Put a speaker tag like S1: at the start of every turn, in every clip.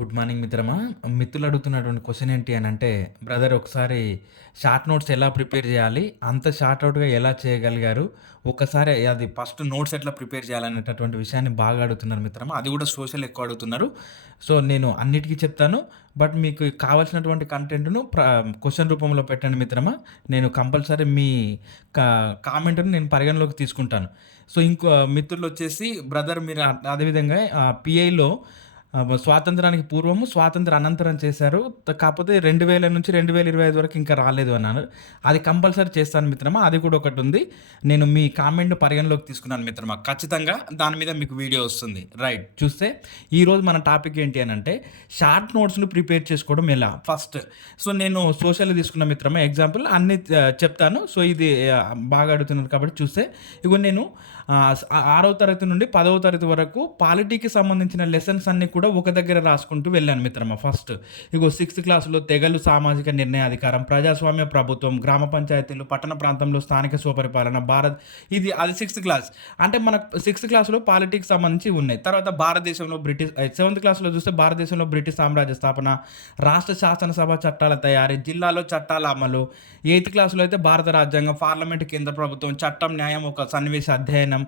S1: Good morning మిత్రమా. మిత్రులు అడుగుతున్నటువంటి క్వశ్చన్ ఏంటి అని అంటే బ్రదర్ ఒకసారి షార్ట్ నోట్స్ ఎలా ప్రిపేర్ చేయాలి అంత షార్ట్ అవుట్గా ఎలా చేయగలిగారు ఒకసారి అది ఫస్ట్ నోట్స్ ఎట్లా ప్రిపేర్ చేయాలనేటటువంటి విషయాన్ని బాగా అడుగుతున్నారు మిత్రమా. అది కూడా సోషల్ ఎక్కువ అడుగుతున్నారు. సో నేను అన్నిటికీ చెప్తాను. బట్ మీకు కావాల్సినటువంటి కంటెంట్ను ప్ర క్వశ్చన్ రూపంలో పెట్టండి మిత్రమా. నేను కంపల్సరీ మీ కా కామెంట్ను నేను పరిగణలోకి తీసుకుంటాను. సో ఇంకో మిత్రులు వచ్చేసి బ్రదర్ మీరు అదేవిధంగా పిఐలో స్వాతంత్రానికి పూర్వము స్వాతంత్ర అనంతరం చేశారు. కాకపోతే రెండు వేల నుంచి రెండు వేల ఇరవై ఐదు వరకు ఇంకా రాలేదు అన్నారు అది కంపల్సరీ చేస్తాను మిత్రమా? అది కూడా ఒకటి ఉంది. నేను మీ కామెంట్ను పరిగణలోకి తీసుకున్నాను మిత్రమా. ఖచ్చితంగా దాని మీద మీకు వీడియో వస్తుంది. రైట్. చూస్తే ఈరోజు మన టాపిక్ ఏంటి అని అంటే షార్ట్ నోట్స్ను ప్రిపేర్ చేసుకోవడం ఎలా? ఫస్ట్ సో నేను సోషల్ తీసుకున్న మిత్రమా ఎగ్జాంపుల్ అన్ని చెప్తాను. సో ఇది బాగా అడుగుతున్నారు కాబట్టి చూస్తే. ఇగో నేను ఆరో ఆరవ తరగతి నుండి పదవ తరగతి వరకు పాలిటీకి సంబంధించిన లెసన్స్ అన్నీ కూడా ఒక దగ్గర రాసుకుంటూ వెళ్ళాను మిత్రమా ఫస్ట్. ఇగో సిక్స్త్ క్లాస్లో తెగలు సామాజిక నిర్ణయాధికారం ప్రజాస్వామ్య ప్రభుత్వం గ్రామ పంచాయతీలు పట్టణ ప్రాంతంలో స్థానిక స్వపరిపాలన భారత్. ఇది అది సిక్స్త్ క్లాస్. అంటే మన సిక్స్త్ క్లాస్లో పాలిటిక్స్ సంబంధించి ఉన్నాయి. తర్వాత భారతదేశంలో బ్రిటిష్ సెవెంత్ క్లాస్లో చూస్తే భారతదేశంలో బ్రిటిష్ సామ్రాజ్య స్థాపన రాష్ట్ర శాసనసభ చట్టాల తయారీ జిల్లాలో చట్టాల అమలు. ఎయిత్ క్లాస్లో అయితే భారత రాజ్యాంగం పార్లమెంట్ కేంద్ర ప్రభుత్వం చట్టం న్యాయం ఒక సన్నివేశ అధ్యయనం.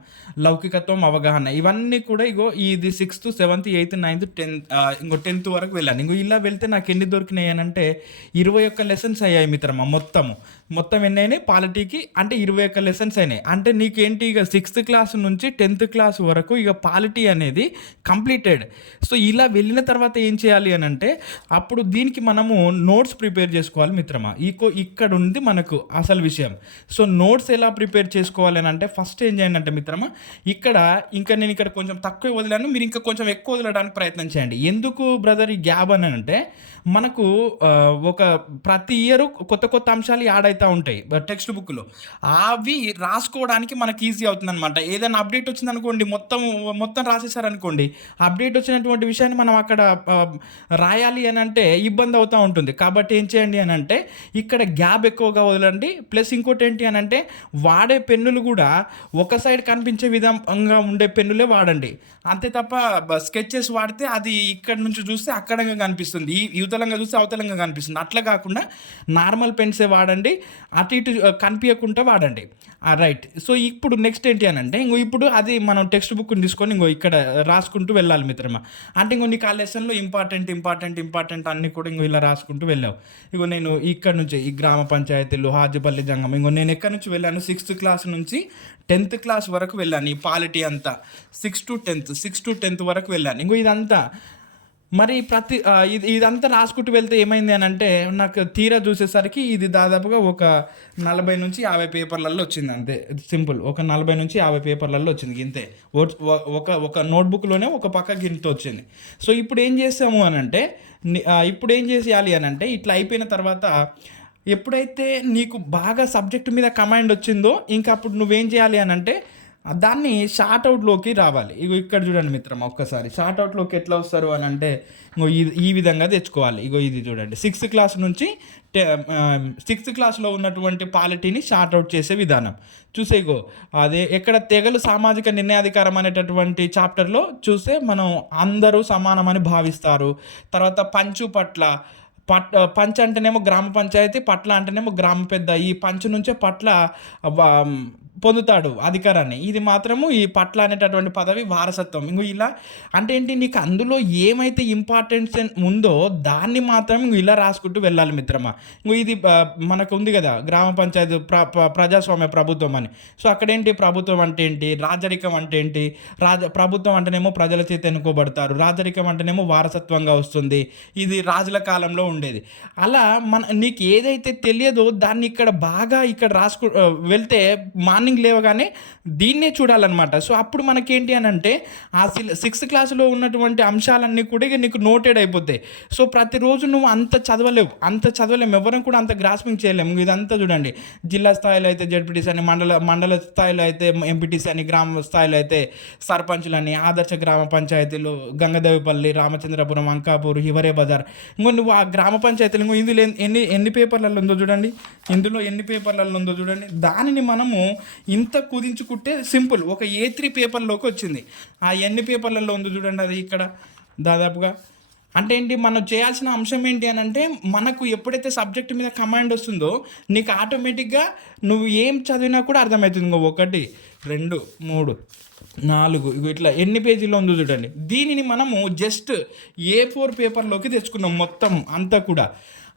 S1: లౌకికత్వం అవగాహన ఇవన్నీ కూడా ఇగో ఇది sixth seventh eighth ninth tenth ఇంకో టెన్త్ వరకు వెళ్ళాను ఇంకో ఇలా వెళ్తే నాకు ఎన్ని దొరికినాయి అని అంటే ఇరవై ఒక్క లెసన్స్ అయ్యాయి మిత్రమా మొత్తము. మొత్తం ఎన్ని అయినాయి? పాలిటీకి అంటే ఇరవై ఒక్క లెసన్స్ అయినాయి. అంటే నీకేంటి ఇక సిక్స్త్ క్లాస్ నుంచి టెన్త్ క్లాస్ వరకు ఇక పాలిటీ అనేది కంప్లీటెడ్ సో ఇలా వెళ్ళిన తర్వాత ఏం చేయాలి అని అంటే అప్పుడు దీనికి మనము నోట్స్ ప్రిపేర్ చేసుకోవాలి మిత్రమా. ఈకో ఇక్కడ ఉంది మనకు అసలు విషయం. సో నోట్స్ ఎలా ప్రిపేర్ చేసుకోవాలి అని అంటే ఫస్ట్ ఏం చేయండి అంటే మిత్రమా? ఇక్కడ ఇంకా నేను ఇక్కడ కొంచెం తక్కువ వదిలాను. మీరు ఇంకా కొంచెం ఎక్కువ వదలడానికి ప్రయత్నం చేయండి. ఎందుకు బ్రదర్ ఈ గ్యాబ్ అని అంటే మనకు ఒక ప్రతి ఇయర్ కొత్త కొత్త అంశాలు యాడ్ అవుతూ ఉంటాయి టెక్స్ట్ బుక్లో అవి రాసుకోవడానికి మనకి ఈజీ అవుతుంది అనమాట ఏదైనా అప్డేట్ వచ్చింది అనుకోండి మొత్తం మొత్తం రాసేసారనుకోండి అప్డేట్ వచ్చినటువంటి విషయాన్ని మనం అక్కడ రాయాలి అని అంటే ఇబ్బంది అవుతూ ఉంటుంది. కాబట్టి ఏం చేయండి అని అంటే ఇక్కడ గ్యాప్ ఎక్కువగా వదలండి. ప్లస్ ఇంకోటి ఏంటి అని అంటే వాడే పెన్నులు కూడా ఒక సైడ్ కనిపించే విధంగా ఉండే పెన్నులే వాడండి. అంతే తప్ప స్కెచెస్ వాడితే అది ఇక్కడ నుంచి చూస్తే అక్కడంగా కనిపిస్తుంది. ఈ యువతలంగా చూస్తే అవతలంగా కనిపిస్తుంది. అట్లా కాకుండా నార్మల్ పెన్సే వాడండి అటు ఇటు కనిపించకుండా వాడండి. రైట్. సో ఇప్పుడు నెక్స్ట్ ఏంటి అని అంటే ఇంకో ఇప్పుడు అది మనం టెక్స్ట్ బుక్ని తీసుకొని ఇంకో ఇక్కడ రాసుకుంటూ వెళ్ళాలి మిత్రమా. అంటే ఇంకో నీకు ఆ లెసన్లో ఇంపార్టెంట్ ఇంపార్టెంట్ ఇంపార్టెంట్ అన్ని కూడా ఇంకో ఇలా రాసుకుంటూ వెళ్ళావు. ఇగో నేను ఇక్కడ నుంచి ఈ గ్రామ పంచాయతీలు హాజీపల్లి జంగం ఇంకో నేను ఎక్కడి నుంచి వెళ్ళాను? సిక్స్త్ క్లాస్ నుంచి టెన్త్ క్లాస్ వరకు వెళ్ళాను ఈ పాలిటీ అంతా. Sixth to tenth. Six to tenth వరకు వెళ్ళాను. ఇంకో ఇదంతా మరి ప్రతి ఇది ఇదంతా రాసుకుంటూ వెళ్తే ఏమైంది అని అంటే నాకు తీరా చూసేసరికి ఇది దాదాపుగా ఒక నలభై నుంచి యాభై పేపర్లలో వచ్చింది అంతే. సింపుల్. ఒక నలభై నుంచి యాభై పేపర్లలో వచ్చింది ఇంతే. ఒక ఒక నోట్బుక్లోనే ఒక పక్క గింత వచ్చింది. సో ఇప్పుడు ఏం చేసాము అని అంటే ఇప్పుడు ఏం చేసేయాలి అని అంటే ఇట్లా అయిపోయిన తర్వాత ఎప్పుడైతే నీకు బాగా సబ్జెక్ట్ మీద కమాండ్ వచ్చిందో ఇంకా అప్పుడు నువ్వేం చేయాలి అని అంటే దాన్ని షార్ట్ అవుట్లోకి రావాలి. ఇగో ఇక్కడ చూడండి మిత్రం ఒక్కసారి. షార్ట్ అవుట్లోకి ఎట్లా వస్తారు అని అంటే ఇగో ఇది ఈ విధంగా తెచ్చుకోవాలి. ఇగో ఇది చూడండి. సిక్స్త్ క్లాస్ నుంచి సిక్స్త్ క్లాస్లో ఉన్నటువంటి పాలిటీని షార్ట్ అవుట్ చేసే విధానం. చూసే ఇగో అదే ఎక్కడ తెగలు సామాజిక నిర్ణయాధికారం అనేటటువంటి చాప్టర్లో చూస్తే మనం అందరూ సమానమని భావిస్తారు. తర్వాత పంచు పట్ల పట్ పంచ్ అంటేనేమో గ్రామ పంచాయతీ పట్ల అంటేనేమో గ్రామ పెద్ద. ఈ పంచ్ నుంచే పట్ల పొందుతాడు అధికారాన్ని. ఇది మాత్రము ఈ పట్ల అనేటటువంటి పదవి వారసత్వం. ఇంకో ఇలా అంటే ఏంటి? నీకు అందులో ఏమైతే ఇంపార్టెన్స్ ఉందో దాన్ని మాత్రం ఇంకో ఇలా రాసుకుంటూ వెళ్ళాలి మిత్రమా. ఇంకో ఇది మనకు ఉంది కదా గ్రామ పంచాయతీ ప్ర ప్రజాస్వామ్య ప్రభుత్వం అని. సో అక్కడేంటి ప్రభుత్వం అంటే ఏంటి? రాజరికం అంటే ఏంటి? రాజ ప్రభుత్వం అంటేనేమో ప్రజల చేత ఎన్నుకోబడతారు. రాజరికం అంటేనేమో వారసత్వంగా వస్తుంది. ఇది రాజుల కాలంలో ఉండేది. అలా మన నీకు ఏదైతే తెలియదో దాన్ని ఇక్కడ బాగా ఇక్కడ రాసుకు వెళ్తే మార్నింగ్ లేవగానే దీన్నే చూడాలన్నమాట. సో అప్పుడు మనకేంటి అని అంటే ఆ సిక్స్త్ క్లాస్లో ఉన్నటువంటి అంశాలన్నీ కూడా ఇక నీకు నోటెడ్ అయిపోతాయి. సో ప్రతిరోజు నువ్వు అంత చదవలేవు. అంత చదవలేము ఎవరం కూడా అంత గ్రాస్పింగ్ చేయలేము ఇదంతా చూడండి. జిల్లా స్థాయిలో అయితే జడ్పీటీస్ అని మండల మండల స్థాయిలో అయితే ఎంపీటీసీ అని గ్రామ స్థాయిలో అయితే సర్పంచులని ఆదర్శ గ్రామ పంచాయతీలు గంగదేవిపల్లి రామచంద్రపురం అంకాపూర్ హివరే బజార్. ఇంకో నువ్వు ఆ గ్రామ పంచాయతీలు ఇంకో ఇందులో ఎన్ని ఎన్ని పేపర్లలో ఉందో చూడండి. ఇందులో ఎన్ని పేపర్లలో ఉందో చూడండి. దానిని మనము ఇంత కుదించుకుంటే సింపుల్. ఒక ఏ త్రీ పేపర్లోకి వచ్చింది. ఆ ఎన్ని పేపర్లలో ఉంది చూడండి అది ఇక్కడ దాదాపుగా.
S2: అంటే ఏంటి మనం చేయాల్సిన అంశం ఏంటి అని అంటే మనకు ఎప్పుడైతే సబ్జెక్ట్ మీద కమాండ్ వస్తుందో నీకు ఆటోమేటిక్గా నువ్వు ఏం చదివినా కూడా అర్థమవుతుంది. ఇంకో ఒకటి రెండు మూడు నాలుగు ఇట్లా ఎన్ని పేజీలో ఉందో చూడండి. దీనిని మనము జస్ట్ ఏ ఫోర్ పేపర్లోకి తెచ్చుకున్నాం మొత్తం అంతా కూడా.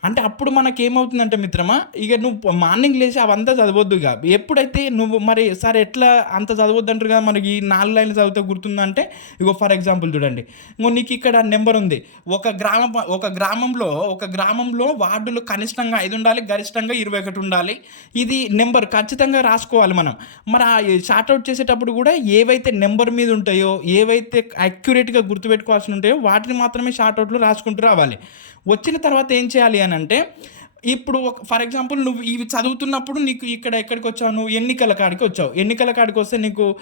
S2: అంటే అప్పుడు మనకి ఏమవుతుందంటే మిత్రమా ఇక నువ్వు మార్నింగ్ లేచి అవంతా చదవద్దు ఇక. ఎప్పుడైతే నువ్వు మరి సరే ఎట్లా అంత చదవద్దు అంటారు కదా మనకి నాలుగు లైన్లు చదివితే గుర్తుందంటే ఇగో ఫర్ ఎగ్జాంపుల్ చూడండి. ఇంకో నీకు ఇక్కడ నెంబర్ ఉంది. ఒక గ్రామ ఒక గ్రామంలో ఒక గ్రామంలో వార్డులు కనిష్టంగా ఐదు ఉండాలి గరిష్టంగా ఇరవై ఒకటి ఉండాలి. ఇది నెంబర్ ఖచ్చితంగా రాసుకోవాలి మనం. మరి ఆ షార్ట్అవుట్ చేసేటప్పుడు కూడా ఏవైతే నెంబర్ మీద ఉంటాయో ఏవైతే అక్యురేట్గా గుర్తుపెట్టుకోవాల్సి ఉంటాయో వాటిని మాత్రమే షార్ట్అవుట్లో రాసుకుంటూ రావాలి. వచ్చిన తర్వాత ఏం చేయాలి అని అంటే ఇప్పుడు ఫర్ ఎగ్జాంపుల్ నువ్వు ఇవి చదువుతున్నప్పుడు నీకు ఇక్కడ ఎక్కడికి వచ్చావు? నువ్వు ఎన్నికల కాడికి వచ్చావు. ఎన్నికల కాడికి వస్తే నీకు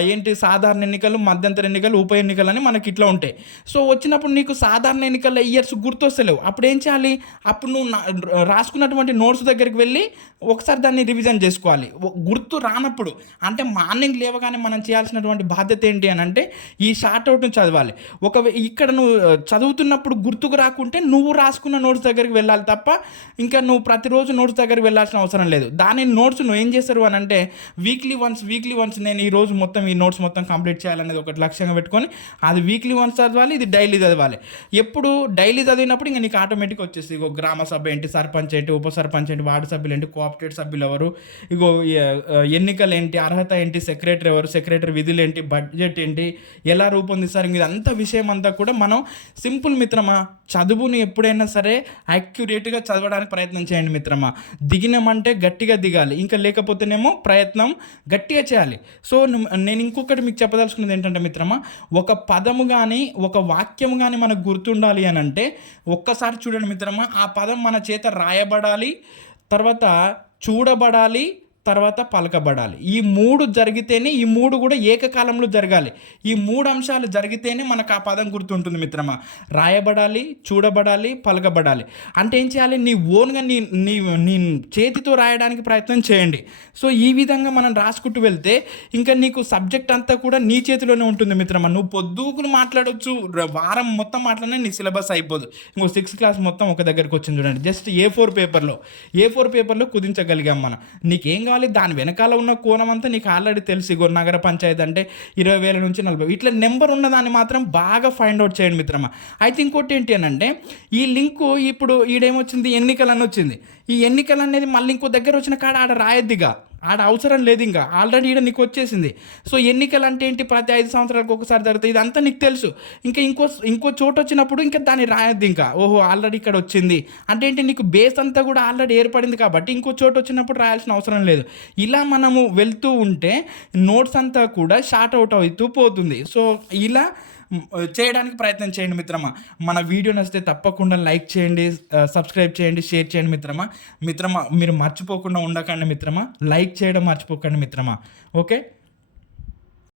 S2: ఏంటి సాధారణ ఎన్నికలు మధ్యంతర ఎన్నికలు ఉప ఎన్నికలు అని మనకి ఇట్లా ఉంటాయి. సో వచ్చినప్పుడు నీకు సాధారణ ఎన్నికల ఇయర్స్ గుర్తొస్తలేవు. అప్పుడు ఏం చేయాలి? అప్పుడు నువ్వు నా- రాసుకున్నటువంటి నోట్స్ దగ్గరికి వెళ్ళి ఒకసారి దాన్ని రివిజన్ చేసుకోవాలి. గుర్తు రానప్పుడు. అంటే మార్నింగ్ లేవగానే మనం చేయాల్సినటువంటి బాధ్యత ఏంటి అని అంటే ఈ షార్ట్ అవుట్ను చదవాలి. ఒక ఇక్కడ నువ్వు చదువుతున్నప్పుడు గుర్తుకు రాకుంటే నువ్వు రాసుకున్న నోట్స్ దగ్గరికి వెళ్ళాలి తప్ప ఇంకా నువ్వు ప్రతిరోజు నోట్స్ దగ్గరికి వెళ్ళాల్సిన అవసరం లేదు. దాని నోట్స్ నువ్వు ఏం చేస్తారు అని అంటే వీక్లీ వన్స్ వీక్లీ వన్స్ నేను ఈ రోజు మొత్తం ఈ నోట్స్ మొత్తం కంప్లీట్ చేయాలనేది ఒకటి లక్ష్యంగా పెట్టుకొని అది వీక్లీ వన్స్ చదవాలి ఇది డైలీ చదవాలి. ఎప్పుడు డైలీ చదివినప్పుడు ఇంకా నీకు ఆటోమేటిక్ వచ్చేసి ఇగో గ్రామ సభ ఏంటి సర్పంచ్ ఏంటి ఉప సర్పంచ్ ఏంటి వార్డు సభ్యులు ఏంటి కోఆపరేటివ్ సభ్యులు ఎవరు ఇగో ఎన్నికలు ఏంటి అర్హత ఏంటి సెక్రటరీ ఎవరు సెక్రటరీ విధులు ఏంటి బడ్జెట్ ఏంటి ఎలా రూపొందిస్తారు ఇదంతా విషయం అంతా కూడా మనం సింపుల్ మిత్రమా చదువుని ఎప్పుడైనా సరే యాక్యురేట్గా చదవడానికి ప్రయత్నం చేయండి మిత్రమా. దిగినామంటే గట్టిగా దిగాలి ఇంకా లేకపోతేనేమో ప్రయత్నం గట్టిగా చేయాలి. సో నేను ఇంకొకటి మీకు చెప్పదలుచుకున్నది ఏంటంటే మిత్రమా ఒక పదము కానీ ఒక వాక్యం కానీ మనకు గుర్తుండాలి అని అంటే ఒక్కసారి చూడండి మిత్రమా ఆ పదం మన చేత రాయబడాలి తర్వాత చూడబడాలి తర్వాత పలకబడాలి. ఈ మూడు జరిగితేనే ఈ మూడు కూడా ఏకకాలంలో జరగాలి. ఈ మూడు అంశాలు జరిగితేనే మనకు ఆ పదం గుర్తుంటుంది మిత్రమా. రాయబడాలి చూడబడాలి పలకబడాలి. అంటే ఏం చేయాలి? నీ ఓన్గా నీ నీ నీ చేతితో రాయడానికి ప్రయత్నం చేయండి. సో ఈ విధంగా మనం రాసుకుంటూ వెళ్తే ఇంకా నీకు సబ్జెక్ట్ అంతా కూడా నీ చేతిలోనే ఉంటుంది మిత్రమా. నువ్వు పొద్దుకులు మాట్లాడవచ్చు వారం మొత్తం మాట్లాడినా నీ సిలబస్ అయిపోదు. ఇంకో సిక్స్త్ క్లాస్ మొత్తం ఒక దగ్గరికి వచ్చింది చూడండి. జస్ట్ ఏ ఫోర్ పేపర్లో ఏ ఫోర్ పేపర్లో కుదించగలిగాం మనం. నీకేం కావాలి దాని వెనకాల ఉన్న కోణం అంతా నీకు ఆల్రెడీ తెలుసు. ఇగో నగర పంచాయతీ అంటే ఇరవై వేల నుంచి నలభై ఇట్లా నెంబర్ ఉన్న దాన్ని మాత్రం బాగా ఫైండ్ అవుట్ చేయండి మిత్రమా. అయితే ఇంకోటి ఏంటి అని అంటే ఈ లింకు ఇప్పుడు ఈడేమొచ్చింది? ఎన్నికలు అని వచ్చింది. ఈ ఎన్నికలు అనేది మళ్ళీ ఇంకో దగ్గర వచ్చిన కాడ ఆడ రాయద్దిగా. ఆడ అవసరం లేదు ఇంకా. ఆల్రెడీ ఈడ నీకు వచ్చేసింది. సో ఎన్నికలు అంటే ఏంటి? ప్రతి ఐదు సంవత్సరాలకు ఒకసారి జరుగుతాయి. ఇదంతా నీకు తెలుసు. ఇంకా ఇంకో ఇంకో చోటు వచ్చినప్పుడు ఇంకా దాన్ని రాయద్దు ఇంకా. ఓహో ఆల్రెడీ ఇక్కడ వచ్చింది. అంటే ఏంటి? నీకు బేస్ అంతా కూడా ఆల్రెడీ ఏర్పడింది కాబట్టి ఇంకో చోటు వచ్చినప్పుడు రాయాల్సిన అవసరం లేదు. ఇలా మనము వెళ్తూ ఉంటే నోట్స్ అంతా కూడా షార్ట్ అవుట్ అవుతూ పోతుంది. సో ఇలా చేయడానికి ప్రయత్నం చేయండి మిత్రమా. మన వీడియో నచ్చితే తప్పకుండా లైక్ చేయండి సబ్స్క్రైబ్ చేయండి షేర్ చేయండి మిత్రమా. మిత్రమా మీరు మర్చిపోకుండా ఉండకండి మిత్రమా. లైక్ చేయడం మర్చిపోకండి మిత్రమా. ఓకే?